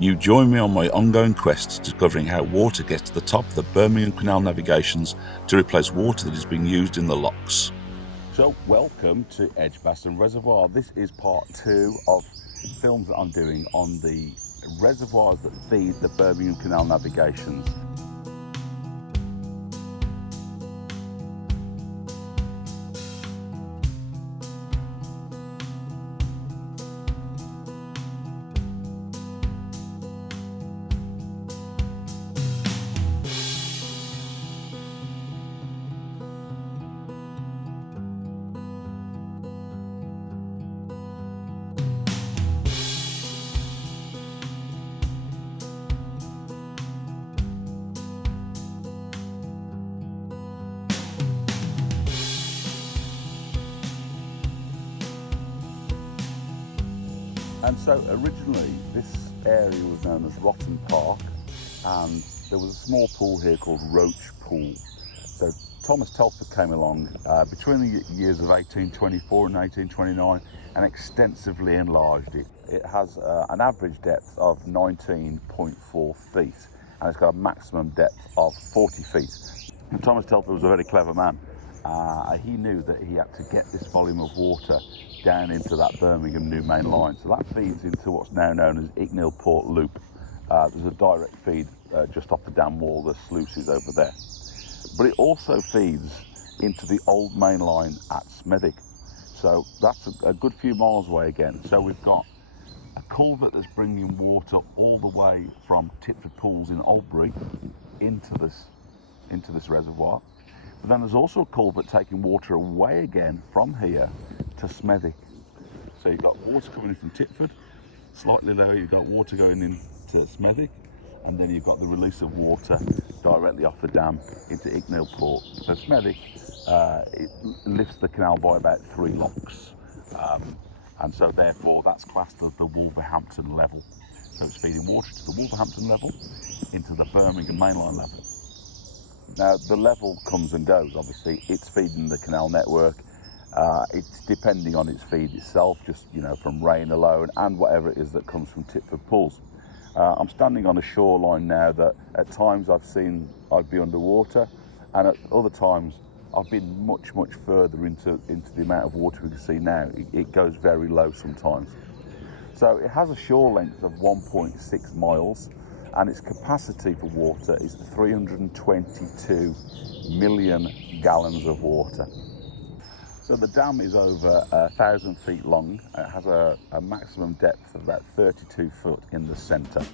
You join me on my ongoing quest discovering how water gets to the top of the Birmingham Canal Navigations to replace water that is being used in the locks. So welcome to Edgbaston Reservoir. This is part 2 of films that I'm doing on the reservoirs that feed the Birmingham Canal Navigations. And so originally this area was known as Rotten Park, and there was a small pool here called Roach Pool. So Thomas Telford came along between the years of 1824 and 1829 and extensively enlarged it. It has an average depth of 19.4 feet and it's got a maximum depth of 40 feet. And Thomas Telford was a very clever man. He knew that he had to get this volume of water down into that Birmingham new main line. So that feeds into what's now known as Icknield Port Loop. There's a direct feed just off the dam wall, the sluices over there. But it also feeds into the old main line at Smethwick. So that's a good few miles away again. So we've got a culvert that's bringing water all the way from Tipford Pools in Albury into this reservoir. But then there's also a culvert taking water away again from here to Smethwick. So you've got water coming in from Tipford, slightly lower you've got water going into Smethwick, and then you've got the release of water directly off the dam into Icknield Port. So Smethwick, it lifts the canal by about 3 locks, and so therefore that's classed as the Wolverhampton level. So it's feeding water to the Wolverhampton level into the Birmingham mainline level. Now the level comes and goes, obviously it's feeding the canal network, it's depending on its feed itself, just from rain alone and whatever it is that comes from Tipford Pools. I'm standing on a shoreline now that at times I'd be underwater, and at other times I've been much further into the amount of water we can see now. It goes very low sometimes. So it has a shore length of 1.6 miles. And its capacity for water is 322 million gallons of water. So the dam is over 1,000 feet long. It has a maximum depth of about 32 foot in the centre.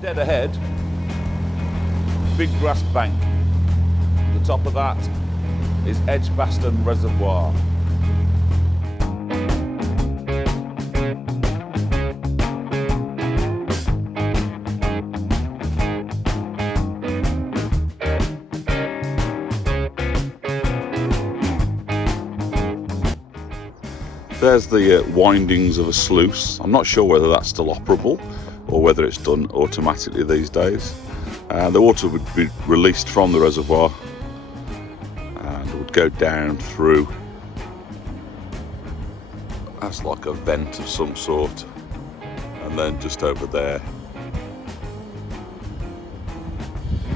Dead ahead, big grass bank. The top of that is Edgbaston Reservoir. There's the windings of a sluice. I'm not sure whether that's still operable or whether it's done automatically these days. The water would be released from the reservoir and would go down through, that's like a vent of some sort, and then just over there,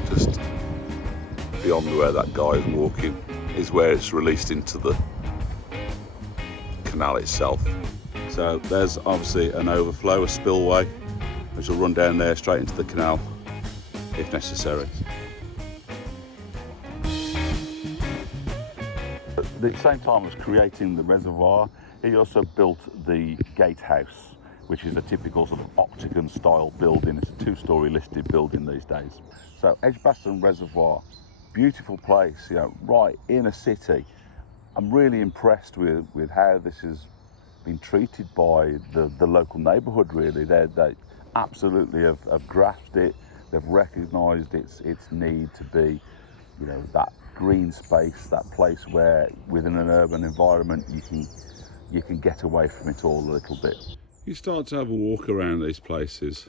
just beyond where that guy is walking, is where it's released into the canal itself. So there's obviously an overflow, a spillway, which will run down there straight into the canal if necessary. At the same time as creating the reservoir, he also built the gatehouse, which is a typical sort of octagon style building. It's a 2-storey listed building these days. So Edgbaston Reservoir, beautiful place, right in a city. I'm really impressed with how this has been treated by the local neighbourhood, really. They absolutely have grasped it. They've recognised its need to be, that green space, that place where within an urban environment you can get away from it all a little bit. You start to have a walk around these places.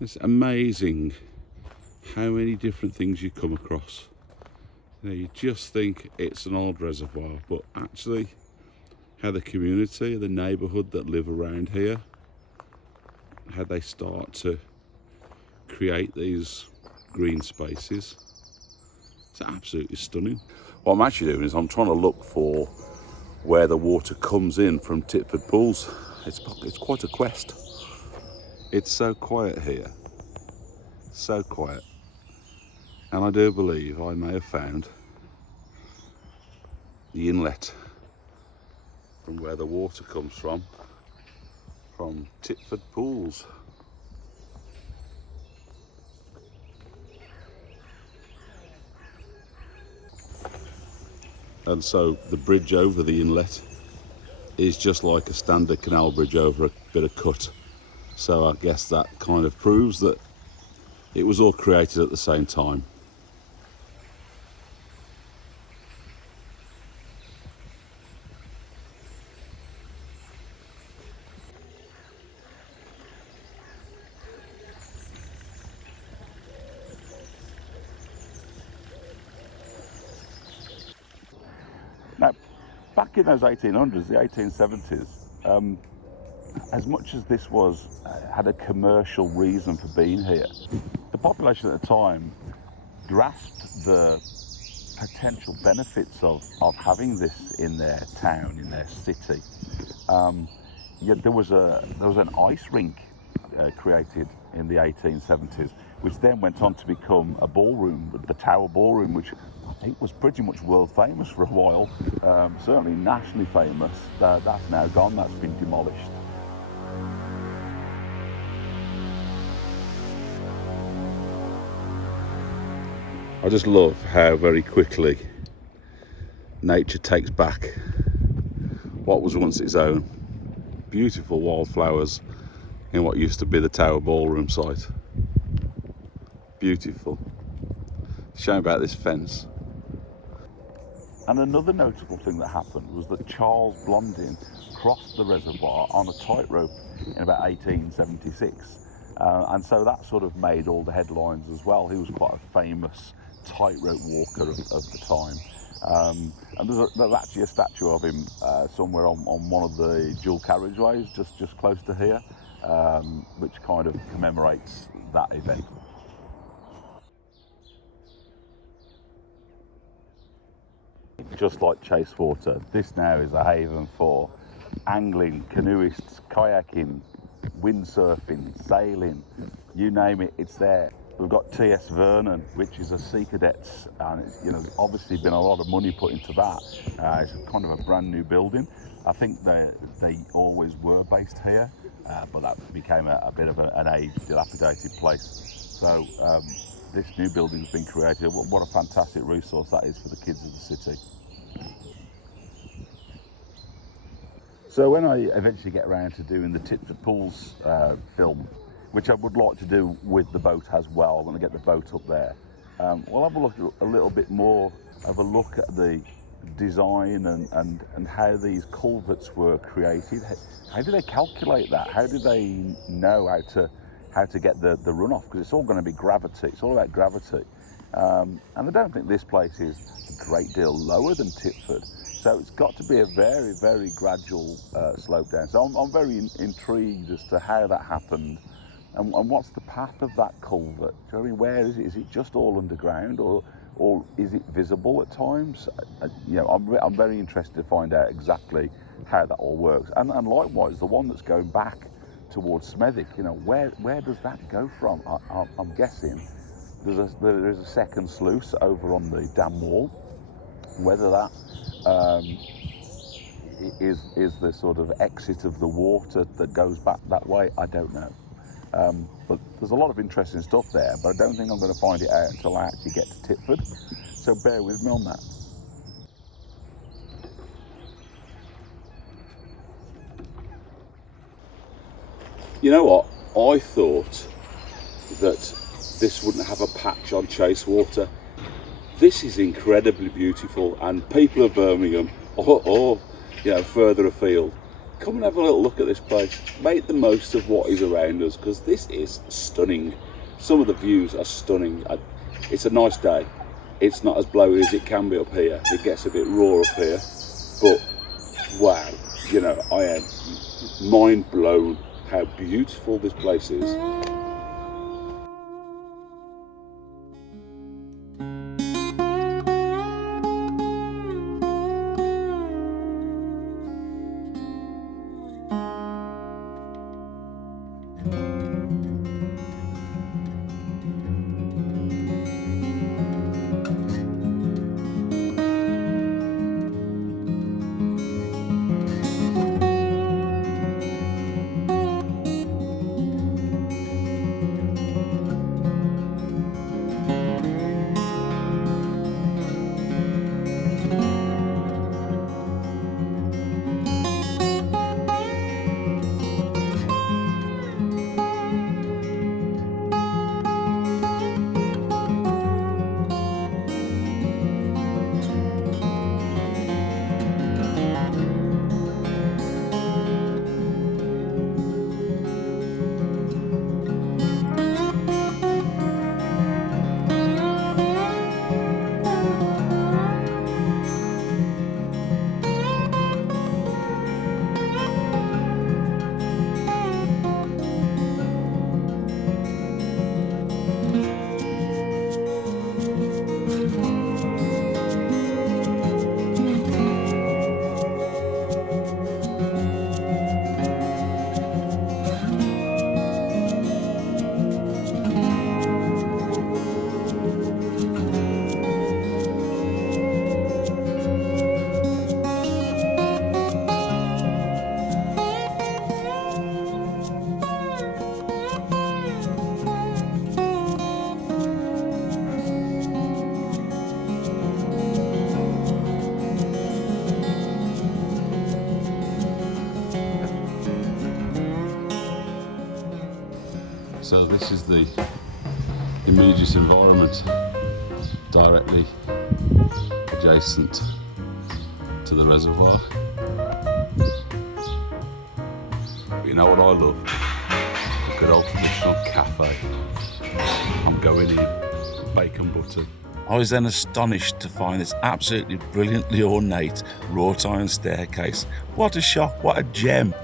It's amazing how many different things you come across. You know, you just think it's an old reservoir, but actually how the community, the neighbourhood that live around here, how they start to create these green spaces. It's absolutely stunning. What I'm actually doing is I'm trying to look for where the water comes in from Tipford Pools. It's quite a quest. It's so quiet here, so quiet. And I do believe I may have found the inlet from where the water comes from Tipford Pools. And so the bridge over the inlet is just like a standard canal bridge over a bit of cut. So I guess that kind of proves that it was all created at the same time. Now, back in those 1800s, the 1870s, as much as this had a commercial reason for being here, the population at the time grasped the potential benefits of having this in their town, in their city. Yet there was an ice rink created in the 1870s, which then went on to become a ballroom, the Tower Ballroom, which I think was pretty much world famous for a while, certainly nationally famous. That's now gone, that's been demolished. I just love how very quickly nature takes back what was once its own. Beautiful wildflowers in what used to be the Tower Ballroom site. Beautiful. Shame about this fence. And another notable thing that happened was that Charles Blondin crossed the reservoir on a tightrope in about 1876. And so that sort of made all the headlines as well. He was quite a famous tightrope walker of the time. And there's actually a statue of him somewhere on one of the dual carriageways just close to here, which kind of commemorates that event. Just like Chasewater, this now is a haven for angling, canoeists, kayaking, windsurfing, sailing, you name it, it's there. We've got TS Vernon, which is a sea cadets, and it's, obviously been a lot of money put into that. It's kind of a brand new building. I think they always were based here, but that became a bit of an aged, dilapidated place. So this new building's been created. What a fantastic resource that is for the kids of the city. So when I eventually get around to doing the Tipford Pools film, which I would like to do with the boat as well, when I get the boat up there, we'll have a little bit more of a look at the design and how these culverts were created. How do they calculate that? How do they know how to get the runoff? Because it's all going to be gravity. It's all about gravity. And I don't think this place is a great deal lower than Tipford. So it's got to be a very, very gradual slope down. So I'm very intrigued as to how that happened and what's the path of that culvert. Do you know what I mean? Where is it? Is it just all underground or is it visible at times? I'm very interested to find out exactly how that all works. And likewise, the one that's going back towards Smethwick, where does that go from? I'm guessing there is a second sluice over on the dam wall. Whether that is the sort of exit of the water that goes back that way, I don't know. But there's a lot of interesting stuff there, but I don't think I'm going to find it out until I actually get to Tipford. So bear with me on that. You know what? I thought that this wouldn't have a patch on Chasewater This is incredibly beautiful, and people of Birmingham or you know, further afield, come and have a little look at this place. Make the most of what is around us, because this is stunning. Some of the views are stunning. It's a nice day. It's not as blowy as it can be up here. It gets a bit raw up here, but wow, you know, I am mind blown how beautiful this place is. So this is the immediate environment, directly adjacent to the reservoir. But you know what I love? A good old traditional cafe. I'm going in, bacon butter. I was then astonished to find this absolutely brilliantly ornate wrought iron staircase. What a shock, what a gem.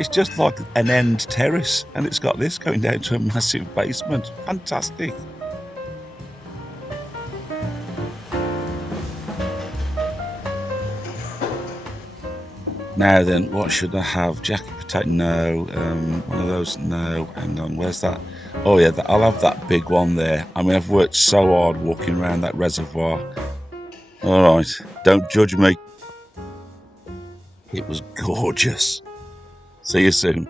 It's just like an end terrace, and it's got this going down to a massive basement. Fantastic. Now then, what should I have? Jacket potato? No. One of those? No. Hang on, where's that? Oh yeah, I'll have that big one there. I mean, I've worked so hard walking around that reservoir. All right, don't judge me. It was gorgeous. See you soon.